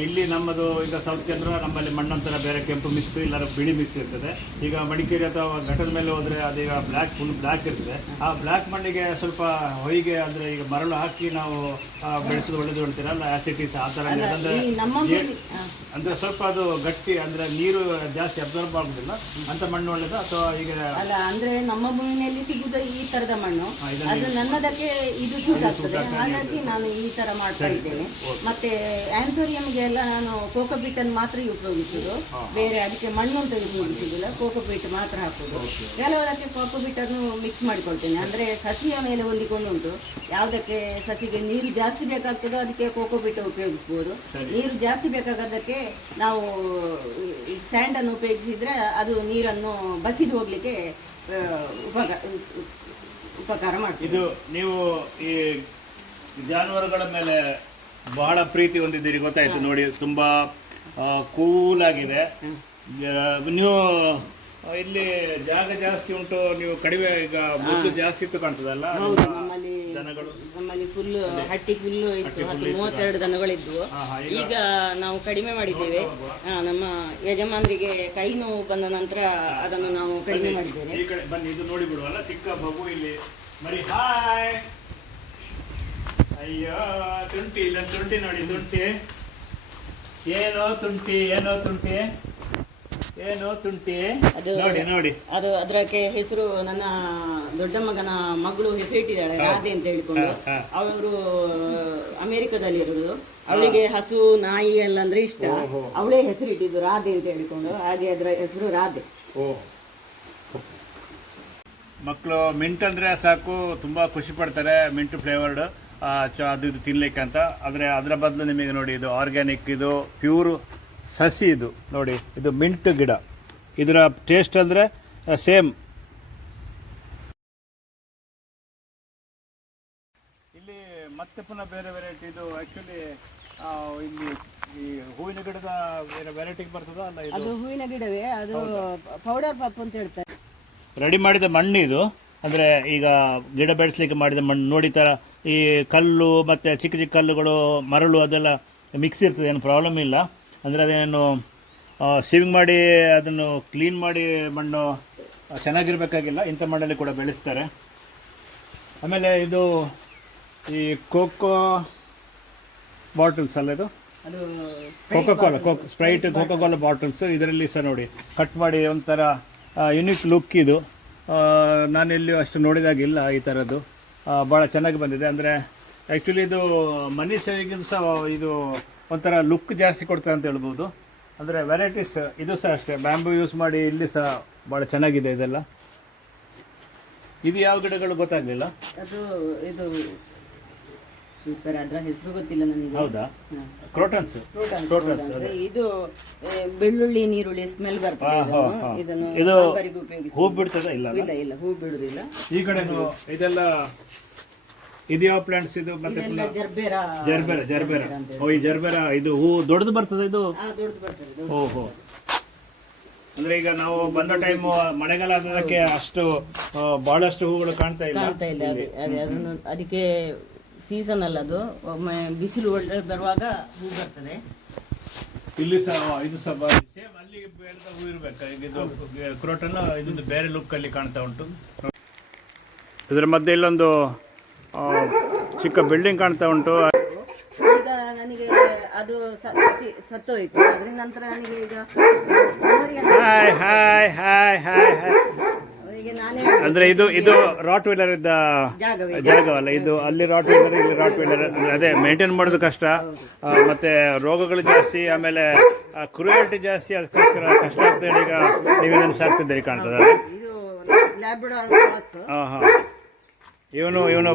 ಇಲ್ಲಿ ನಮ್ಮದು ಈಗ ಸೌತ್ ಕೇಂದ್ರ ನಮ್ಮಲ್ಲಿ ಮಣ್ಣಂತರ ಬೇರೆ ಕೆಂಪು ಮಿಕ್ಸ್ ಇಲ್ಲ ಬಿಳಿ ಮಿಕ್ಸ್ ಇರ್ತದೆ. ಈಗ ಮಡಿಕೇರಿ ಅಥವಾ ಘಟ್ಟದ ಮೇಲೆ ಹೋದರೆ ಅದೀಗ ಫುಲ್ ಬ್ಲ್ಯಾಕ್ ಇರ್ತದೆ. ಆ ಬ್ಲ್ಯಾಕ್ ಮಣ್ಣಿಗೆ ಸ್ವಲ್ಪ ಹೊಯ್ಗೆ ಅಂದರೆ ಈಗ ಮರಳು ಹಾಕಿ ನಾವು ಬೆಳೆಸೋದು ಒಳ್ಳೇದು ಹೇಳ್ತೀರಲ್ಲ, ಆಸಿಟಿಸ್ ಆ ಥರ ಅಂದರೆ ಸ್ವಲ್ಪ ಅದು ಗಟ್ಟಿ ಅಂದರೆ ನೀರು ಜಾಸ್ತಿ ಅಬ್ಸರ್ವ್ ಆಗುದಿಲ್ಲ ಅಂತ ಮಣ್ಣು ಒಳ್ಳೇದು ಅಥವಾ ಈಗ? ಅಲ್ಲ, ಅಂದ್ರೆ ನಮ್ಮ ಭೂಮಿಯಲ್ಲಿ ಸಿಗುವುದು ಈ ತರದ ಮಣ್ಣು, ಅದು ನನ್ನದಕ್ಕೆ ಇದು ಸೂಟ್ ಆಗ್ತದೆ. ಹಾಗಾಗಿ ನಾನು ಈ ತರ ಮಾಡ್ತಾ ಇದ್ದೇನೆ. ಮತ್ತೆ ಆಂಥೋರಿಯಂಗೆ ಎಲ್ಲ ನಾನು ಕೋಕೋಪೀಟ್ ಅನ್ನು ಮಾತ್ರ ಉಪಯೋಗಿಸುದು, ಬೇರೆ ಅದಕ್ಕೆ ಮಣ್ಣು ಅಂತ ಉಪಯೋಗಿಸುದಿಲ್ಲ, ಕೋಕೋಪೀಟ್ ಮಾತ್ರ ಹಾಕುದು. ಕೆಲವದಕ್ಕೆ ಕೋಕೋಪೀಟ್ ಅನ್ನು ಮಿಕ್ಸ್ ಮಾಡಿಕೊಳ್ತೇನೆ, ಅಂದ್ರೆ ಸಸಿಯ ಮೇಲೆ ಹೊಂದಿಕೊಂಡುಂಟು. ಯಾವುದಕ್ಕೆ ಸಸಿಗೆ ನೀರು ಜಾಸ್ತಿ ಬೇಕಾಗ್ತದೋ ಅದಕ್ಕೆ ಕೋಕೋಪೀಟ್ ಉಪಯೋಗಿಸ್ಬೋದು. ನೀರು ಜಾಸ್ತಿ ಬೇಕಾಗದಕ್ಕೆ ನಾವು ಸ್ಯಾಂಡ್ ಅನ್ನು ಉಪಯೋಗಿಸಿದ್ರೆ ಅದು ನೀರನ್ನು ಬಸಿದು ಹೋಗ್ಲಿಕ್ಕೆ ಉಪಕಾರ ಮಾಡ್ತದೆ. ಇದು ನೀವು ಈ ಜಾನುವಾರುಗಳ ಮೇಲೆ ಬಹಳ ಪ್ರೀತಿ ಹೊಂದಿದ್ದೀರಿ, ಗೊತ್ತಾಯ್ತು ನೋಡಿ. ತುಂಬಾ ಕೂಲ್ ಆಗಿದೆ. ನೀವು ಇಲ್ಲಿ ಜಾಗ ಜಾಸ್ತಿ ಉಂಟು, ನೀವು ಕಡಿಮೆ ಈಗ ಮೊದಲು ಜಾಸ್ತಿ ಇತ್ತು ಕಾಣ್ತದಲ್ಲ ದನಗಳು? ನಮ್ಮಲ್ಲಿ ಫುಲ್ ಹಟ್ಟಿ ಫುಲ್ ಇತ್ತು, 32 ದನಗಳಿದ್ವು. ಈಗ ನಾವು ಕಡಿಮೆ ಮಾಡಿದ್ದೇವೆ. ನಮ್ಮ ಯಜಮಾನರಿಗೆ ಕೈ ನೋವು ಬಂದ ನಂತರ ಅದನ್ನು ನಾವು ಕಡಿಮೆ ಮಾಡಿದ್ದೇವೆ. ಈ ಕಡೆ ಬನ್ನಿ, ಇದು ನೋಡಿ ಬಿಡುವಲ್ಲ ಚಿಕ್ಕ ಮಗು ಇಲ್ಲಿ ಮರಿ. ಹಾಯ್, ಅಯ್ಯೋ ತುಂಟಿ, ಇಲ್ಲ ತುಂಟಿ ನೋಡಿ, ತುಂಟಿ ಏನೋ ತುಂಟಿ, ಏನೋ ತುಂಟಿ, ಏನೋ ತುಂಟಿ, ನೋಡಿ ನೋಡಿ. ಅದು ಅದಕ್ಕೆ ಹೆಸರು ನನ್ನ ದೊಡ್ಡ ಮಗನ ಮಗಳು ಹೆಸರಿಟ್ಟಿದ್ದಾಳೆ ರಾಧೆ ಅಂತ ಹೇಳಿಕೊಂಡು. ಅವರು ಅಮೆರಿಕದಲ್ಲಿ ಇರುವುದು. ಅವಳಿಗೆ ಹಸು ನಾಯಿ ಎಲ್ಲ ಅಂದ್ರೆ ಇಷ್ಟ, ಅವಳೇ ಹೆಸರಿಟ್ಟಿದ್ದು ರಾಧೆ ಅಂತ ಹೇಳಿಕೊಂಡು. ಹಾಗೆ ಅದರ ಹೆಸರು ರಾಧೆ. ಮಕ್ಕಳು ಮಿಂಟ್ ಅಂದರೆ ಸಾಕು ತುಂಬ ಖುಷಿ ಪಡ್ತಾರೆ, ಮಿಂಟ್ ಫ್ಲೇವರ್ಡ್ ಅದು ಇದು ತಿನ್ಲಿಕ್ಕೆ ಅಂತ. ಆದರೆ ಅದರ ಬದಲು ನಿಮಗೆ ನೋಡಿ, ಇದು ಆರ್ಗ್ಯಾನಿಕ್, ಇದು ಪ್ಯೂರ್ ಸಸಿ, ಇದು ನೋಡಿ, ಇದು ಮಿಂಟ್ ಗಿಡ. ಇದರ ಟೇಸ್ಟ್ ಅಂದರೆ ಸೇಮ್. ಇಲ್ಲಿ ಮತ್ತೆ ಪುನಃ ಬೇರೆ ವೆರೈಟಿ. ಇದು ಆ್ಯಕ್ಚುಲಿ ಇಲ್ಲಿ ಈ ಹೂವಿನ ಗಿಡದ ವೆರೈಟಿಗೆ ಬರ್ತದಾ ಅಲ್ಲ? ಅದು ಹೂವಿನ ಗಿಡವೇ, ಅದು ಪೌಡರ್ ಪಪ್ ಅಂತ ಹೇಳ್ತಾರೆ. ರೆಡಿ ಮಾಡಿದ ಮಣ್ಣು ಇದು. ಅಂದರೆ ಈಗ ಗಿಡ ಬೆಳೆಸಲಿಕ್ಕೆ ಮಾಡಿದ ಮಣ್ಣು ನೋಡಿ. ಥರ ಈ ಕಲ್ಲು ಮತ್ತು ಚಿಕ್ಕ ಚಿಕ್ಕ ಕಲ್ಲುಗಳು, ಮರಳು ಅದೆಲ್ಲ ಮಿಕ್ಸ್ ಇರ್ತದೆ, ಏನು ಪ್ರಾಬ್ಲಮ್ ಇಲ್ಲ. ಅಂದರೆ ಅದೇನು ಸೇವಿಂಗ್ ಮಾಡಿ ಅದನ್ನು ಕ್ಲೀನ್ ಮಾಡಿ ಮಣ್ಣು ಚೆನ್ನಾಗಿರಬೇಕಾಗಿಲ್ಲ, ಇಂಥ ಮಣ್ಣಲ್ಲಿ ಕೂಡ ಬೆಳೆಸ್ತಾರೆ. ಆಮೇಲೆ ಇದು ಈ ಕೋಕೋ ಬಾಟಲ್ಸ್ ಅಲ್ಲ, ಇದು ಸ್ಪ್ರೈಟ್ ಕೋಕೋ ಕೋಲಾ ಬಾಟಲ್ಸ್. ಇದರಲ್ಲಿ ಸಹ ನೋಡಿ ಕಟ್ ಮಾಡಿ ಒಂಥರ ಯುನಿಕ್ ಲುಕ್ ಇದು. ನಾನೆಲ್ಲಿಯೂ ಅಷ್ಟು ನೋಡಿದಾಗಿಲ್ಲ ಈ ಥರದ್ದು. ಭಾಳ ಚೆನ್ನಾಗಿ ಬಂದಿದೆ. ಅಂದರೆ ಆ್ಯಕ್ಚುಲಿ ಇದು ಮನಿ ಸೇವಿಂಗಿಂದು ಸಹ ಇದು ಒಂಥರ ಲುಕ್ ಜಾಸ್ತಿ ಕೊಡ್ತಾರೆ ಅಂತ ಹೇಳ್ಬೋದು. ಅಂದರೆ ವೆರೈಟೀಸ್ ಇದು ಸಹ ಅಷ್ಟೇ, ಬ್ಯಾಂಬೂ ಯೂಸ್ ಮಾಡಿ ಇಲ್ಲಿ ಸಹ ಭಾಳ ಚೆನ್ನಾಗಿದೆ ಇದೆಲ್ಲ. ಇದು ಯಾವ ಗಿಡಗಳು ಗೊತ್ತಾಗಲಿಲ್ಲ? ಅದು ಇದು ಅದರ ಹೆಸರು ಗೊತ್ತಿಲ್ಲ ನನಗೆ. ಹೌದಾ? ಕ್ರೋಟನ್ಸ್. ಇದು ಬೆಳ್ಳುಳ್ಳಿ ನೀರುಳ್ಳಿ ಸ್ಮೆಲ್ ಬರ್ತದೆ. ಇದು ಹೂ ಬಿಡ್ತದ? ಇಲ್ಲ ಇಲ್ಲ, ಹೂ ಬಿಡುದಿಲ್ಲ. ಈ ಕಡೆ ಇದೆಲ್ಲ ಇದು ಯಾವ ಪ್ಲಾಂಟ್ಸ್ ಇದು? ಮತ್ತೆ ಜರ್ಬೇರಾ. ಓ, ಈ ಜರ್ಬೇರಾ ಇದು ಹೂ ದೊಡ್ಡದು ಬರ್ತದೆ ಇದು? ಓಹೋ. ಅಂದ್ರೆ ಈಗ ನಾವು ಬಂದ ಟೈಮ್ ಮಳೆಗಾಲ ಆದದಕ್ಕೆ ಅಷ್ಟು ಬಹಳಷ್ಟು ಹೂಗಳು ಕಾಣ್ತಾ ಇಲ್ಲ. ಅದಕ್ಕೆ ಸೀಸನ್ ಅಲ್ಲ, ಅದು ಒಮ್ಮೆ ಬಿಸಿಲು ಒಳ್ಳೆ ಬರುವಾಗ ಹೂ ಬರ್ತದೆ. ಇಲ್ಲಿ ಸಹ ಇದು ಸಹ ಸೇಮ್ ಅಲ್ಲಿ ಬೆಳೆದ ಹೂ ಇರ್ಬೇಕು. ಈಗ ಇದು ಕ್ರೋಟನ್, ಇದೊಂದು ಬೇರೆ ಲುಕ್ ಅಲ್ಲಿ ಕಾಣ್ತಾ ಉಂಟು. ಇದರ ಮಧ್ಯೆ ಇಲ್ಲೊಂದು ಚಿಕ್ಕ ಬಿಲ್ಡಿಂಗ್ ಕಾಣ್ತಾ ಉಂಟು. ಈಗ ನನಗೆ ಅದು ಸತ್ತೋಯ್ತು. ಅದ್ರ ನಂತರ ನನಗೆ ಈಗ ಅಂದ್ರೆ ಇದು ರಾಟ್ ವೀಲರ್ ಇದ್ದ ಜಾಗವಲ್ಲ ಇದು. ಅಲ್ಲಿ ರಾಟ್ ವೀಲರ್, ಇಲ್ಲಿ ರಾಟ್ ವೀಲರ್. ಅದೇ ಮೇಂಟೈನ್ ಮಾಡೋದು ಕಷ್ಟ, ಮತ್ತೆ ರೋಗಗಳು ಜಾಸ್ತಿ, ಆಮೇಲೆ ಕ್ರೂಯಲ್ಟಿ ಜಾಸ್ತಿ. ಅದಕ್ಕೋಸ್ಕರ ಕಷ್ಟ ಆಗ್ತದೆ. ಈಗ ನೀವು ಇದನ್ನು ಸಾಕ್ತಿದ್ದೀರಿ ಕಾಣ್ತದ? ಲ್ಯಾಬ್ರಡಾರ್. ಇವನು ಏನು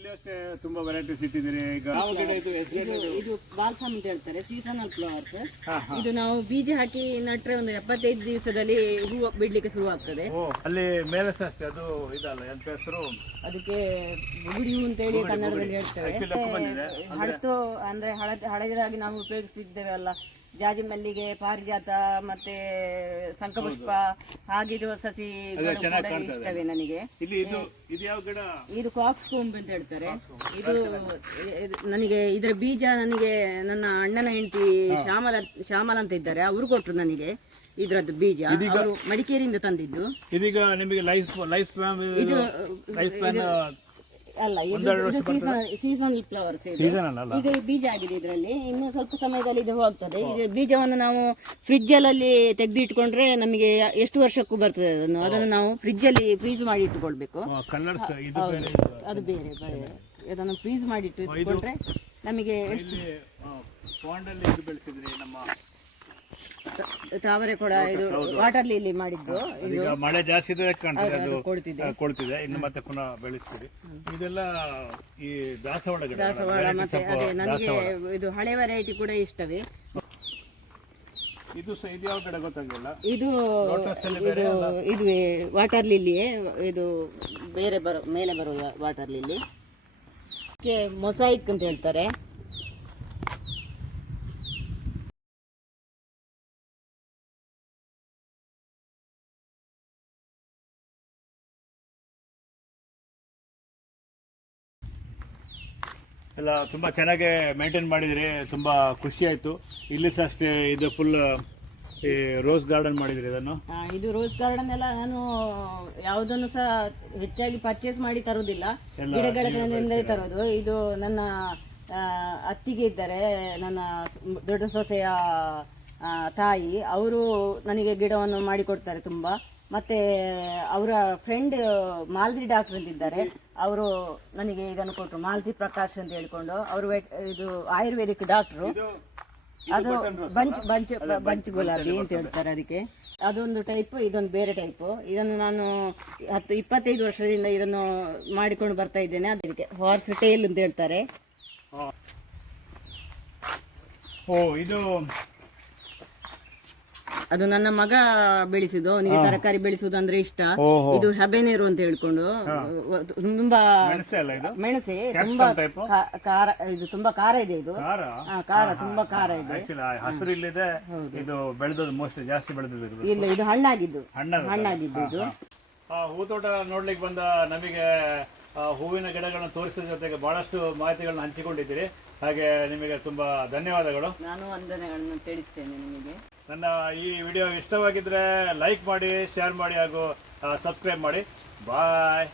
ಇಲ್ಲಿ ಅಷ್ಟೇ ತುಂಬಾ ವೆರೈಟೀಸ್ ಇಟ್ಟಿದ್ದೀರಿ. ಈಗ ಯಾವ ಗಿಡ ಇದು ಹೆಸರು? ಇದು ಬಾಲ್ಸಮ್ ಅಂತ ಹೇಳ್ತಾರೆ, ಸೀಸನಲ್ ಫ್ಲವರ್ಸ್. ಇದು ನಾವು ಬೀಜ ಹಾಕಿ ನಟ್ರೆ ಒಂದು 75 ದಿವಸದಲ್ಲಿ ಹೂವು ಬಿಡ್ಲಿಕ್ಕೆ ಶುರು ಆಗ್ತದೆ. ಅಲ್ಲಿ ಮೇಲೆ ಅಷ್ಟೇ ಅದು ಇದಲ್ಲ, ಎಂತ ಹೆಸರು ಅದಕ್ಕೆ ಬುಗುಡಿ ಹೂ ಅಂತ ಹೇಳಿ ಕನ್ನಡದಲ್ಲಿ ಹೇಳ್ತೇವೆ. ಹಳತು ಅಂದ್ರೆ ಹಳದಿಯಾಗಿ ನಾವು ಉಪಯೋಗಿಸ್ತಿದ್ದೇವೆ ಅಲ್ಲ, ಜಾಜಿ ಮಲ್ಲಿಗೆ, ಪಾರಿಜಾತ ಮತ್ತೆ ಶಂಖಪುಷ್ಪ ಹಾಗಿರುವ ಸಸಿಗಳು ಕೂಡ ಇಷ್ಟವೇ ನನಗೆ. ಇದು ಕಾಕ್ಸ್ ಕೂಂಬ್ ಅಂತ ಹೇಳ್ತಾರೆ. ಇದು ನನಗೆ ಇದರ ಬೀಜ ನನಗೆ ನನ್ನ ಅಣ್ಣನ ಹೆಂಡತಿ ಶ್ಯಾಮಲ ಅಂತ ಇದ್ದಾರೆ, ಅವರು ಕೊಟ್ಟರು ನನಗೆ ಇದ್ರದ್ದು ಬೀಜ. ಅವರು ಮಡಿಕೇರಿಯಿಂದ ತಂದಿದ್ದು. ಇದೀಗ ನಿಮಗೆ ಲೈಫ್ ಅಲ್ಲ, ಇದು ಸೀಸನಲ್ ಫ್ಲವರ್ಸ್. ಈಗ ಬೀಜ ಆಗಿದೆ ಇದರಲ್ಲಿ, ಇನ್ನು ಸ್ವಲ್ಪ ಸಮಯದಲ್ಲಿ ಇದು ಹೋಗ್ತದೆ. ಇದು ಬೀಜವನ್ನು ನಾವು ಫ್ರಿಜ್ ಅಲ್ಲಿ ತೆಗೆದು ಇಟ್ಕೊಂಡ್ರೆ ನಮಗೆ ಎಷ್ಟು ವರ್ಷಕ್ಕೂ ಬರ್ತದೆ. ಅದನ್ನು ನಾವು ಫ್ರಿಜ್ ಅಲ್ಲಿ ಫ್ರೀಸ್ ಮಾಡಿ ಇಟ್ಟುಕೊಳ್ಬೇಕು. ಅದು ಬೇರೆ ಅದನ್ನು ಫ್ರೀಸ್ ಮಾಡಿ ಇಟ್ಟುಕೊಂಡ್ರೆ ನಮಗೆ ತಾವರೆ ಕೂಡ ಇದು ವಾಟರ್ ಲಿಲ್ಲಿ ಮಾಡಿದ್ದು. ಇದು ಮಳೆ ಜಾಸ್ತಿ ಕೊಳ್ತಿದೆ, ಇನ್ನು ಮತ್ತೆ ಪುನಃ ಬೆಳೆಸ್ತೀರಿ. ಇದೆಲ್ಲ ಈ ದಾಸವಾಳ ಗಿಡ. ಮತ್ತೆ ಅದೇ ನನಗೆ ಇದು ಹಳೆ ವೆರೈಟಿ ಕೂಡ ಇಷ್ಟವೇ. ಇದು ಯಾವ ಗಿಡ ಗೊತ್ತಾಗಲಿಲ್ಲ. ಇದು ಇದುವೇ ವಾಟರ್ ಲಿಲ್ಲಿಯೇ. ಇದು ಬೇರೆ ಮೇಲೆ ಬರುವ ವಾಟರ್ ಲಿಲ್ಲಿ, ಮೊಸೈಕ್ ಅಂತ ಹೇಳ್ತಾರೆ. ಎಲ್ಲ ತುಂಬ ಚೆನ್ನಾಗಿ ಮೇಂಟೈನ್ ಮಾಡಿದ್ರಿ, ತುಂಬ ಖುಷಿ ಆಯಿತು. ಇಲ್ಲಿ ಸಹ ಅಷ್ಟೇ, ಇದು ಫುಲ್ ಈ ರೋಸ್ ಗಾರ್ಡನ್ ಮಾಡಿದ್ರಿ. ಇದನ್ನು ಇದು ರೋಸ್ ಗಾರ್ಡನ್ ಎಲ್ಲ ನಾನು ಯಾವುದನ್ನು ಸಹ ಹೆಚ್ಚಾಗಿ ಪರ್ಚೇಸ್ ಮಾಡಿ ತರುವುದಿಲ್ಲ, ಗಿಡಗಳಿಂದ ತರೋದು. ಇದು ನನ್ನ ಅತ್ತಿಗೆ ಇದ್ದಾರೆ, ನನ್ನ ದೊಡ್ಡ ಸೊಸೆಯ ತಾಯಿ, ಅವರು ನನಗೆ ಗಿಡವನ್ನು ಮಾಡಿಕೊಡ್ತಾರೆ ತುಂಬ. ಮತ್ತೆ ಅವರ ಫ್ರೆಂಡ್ ಮಾಲ್ತಿ ಡಾಕ್ಟರ್ ಅಂತಿದ್ದಾರೆ, ಅವರು ನನಗೆ ಇದನ್ನು ಕೊಟ್ಟರು. ಮಾಲ್ತಿ ಪ್ರಕಾಶ್ ಅಂತ ಹೇಳಿಕೊಂಡು ಅವರು ಇದು ಆಯುರ್ವೇದಿಕ್ ಡಾಕ್ಟ್ರು. ಅದು ಬಂಚ್ ಗುಲಾಬಿ ಅಂತ ಹೇಳ್ತಾರೆ ಅದಕ್ಕೆ. ಅದೊಂದು ಟೈಪ್, ಇದೊಂದು ಬೇರೆ ಟೈಪು. ಇದನ್ನು ನಾನು 10-25 ವರ್ಷದಿಂದ ಇದನ್ನು ಮಾಡಿಕೊಂಡು ಬರ್ತಾ ಇದ್ದೇನೆ. ಅದಕ್ಕೆ ಹಾರ್ಸ್ ಟೇಲ್ ಅಂತ ಹೇಳ್ತಾರೆ. ಇದು ಅದು ನನ್ನ ಮಗ ಬೆಳೆಸಿದ್ದು, ಅವನಿಗೆ ತರಕಾರಿ ಬೆಳೆಸುವುದು ಅಂದ್ರೆ ಇಷ್ಟ. ಇದು ಹಬೆನೇರು ಅಂತ ಹೇಳ್ಕೊಂಡು ತುಂಬಾ ಮೆಣಸೆ, ತುಂಬಾ ಖಾರ, ಇದು ತುಂಬಾ ಖಾರ ಇದೆ. ಇದು ಖಾರ, ತುಂಬಾ ಖಾರ ಇದೆ. ಹಸಿರು ಇಲ್ಲಿದೆ, ಇದು ಬೆಳೆದದ್ದು ಮೋಸ್ಟ್ಲಿ ಜಾಸ್ತಿ ಬೆಳೆದಿದ್ದು ಇಲ್ಲ, ಇದು ಹಣ್ಣಾಗಿದ್ದು ಇದು. ಹೂತೋಟ ನೋಡ್ಲಿಕ್ಕೆ ಬಂದ ನಮಗೆ ಹೂವಿನ ಗಿಡಗಳನ್ನು ತೋರಿಸಿದ ಜೊತೆಗೆ ಬಹಳಷ್ಟು ಮಾಹಿತಿಗಳನ್ನ ಹಂಚಿಕೊಂಡಿದ್ದೀರಿ. ಹಾಗೆ ನಿಮಗೆ ತುಂಬಾ ಧನ್ಯವಾದಗಳು. ನಾನು ವಂದನೆಗಳನ್ನು ತಿಳಿಸ್ತೇನೆ ನಿಮಗೆ. ನನ್ನ ಈ ವಿಡಿಯೋ ಇಷ್ಟವಾಗಿದ್ರೆ ಲೈಕ್ ಮಾಡಿ, ಶೇರ್ ಮಾಡಿ ಹಾಗೂ ಸಬ್ಸ್ಕ್ರೈಬ್ ಮಾಡಿ. ಬಾಯ್.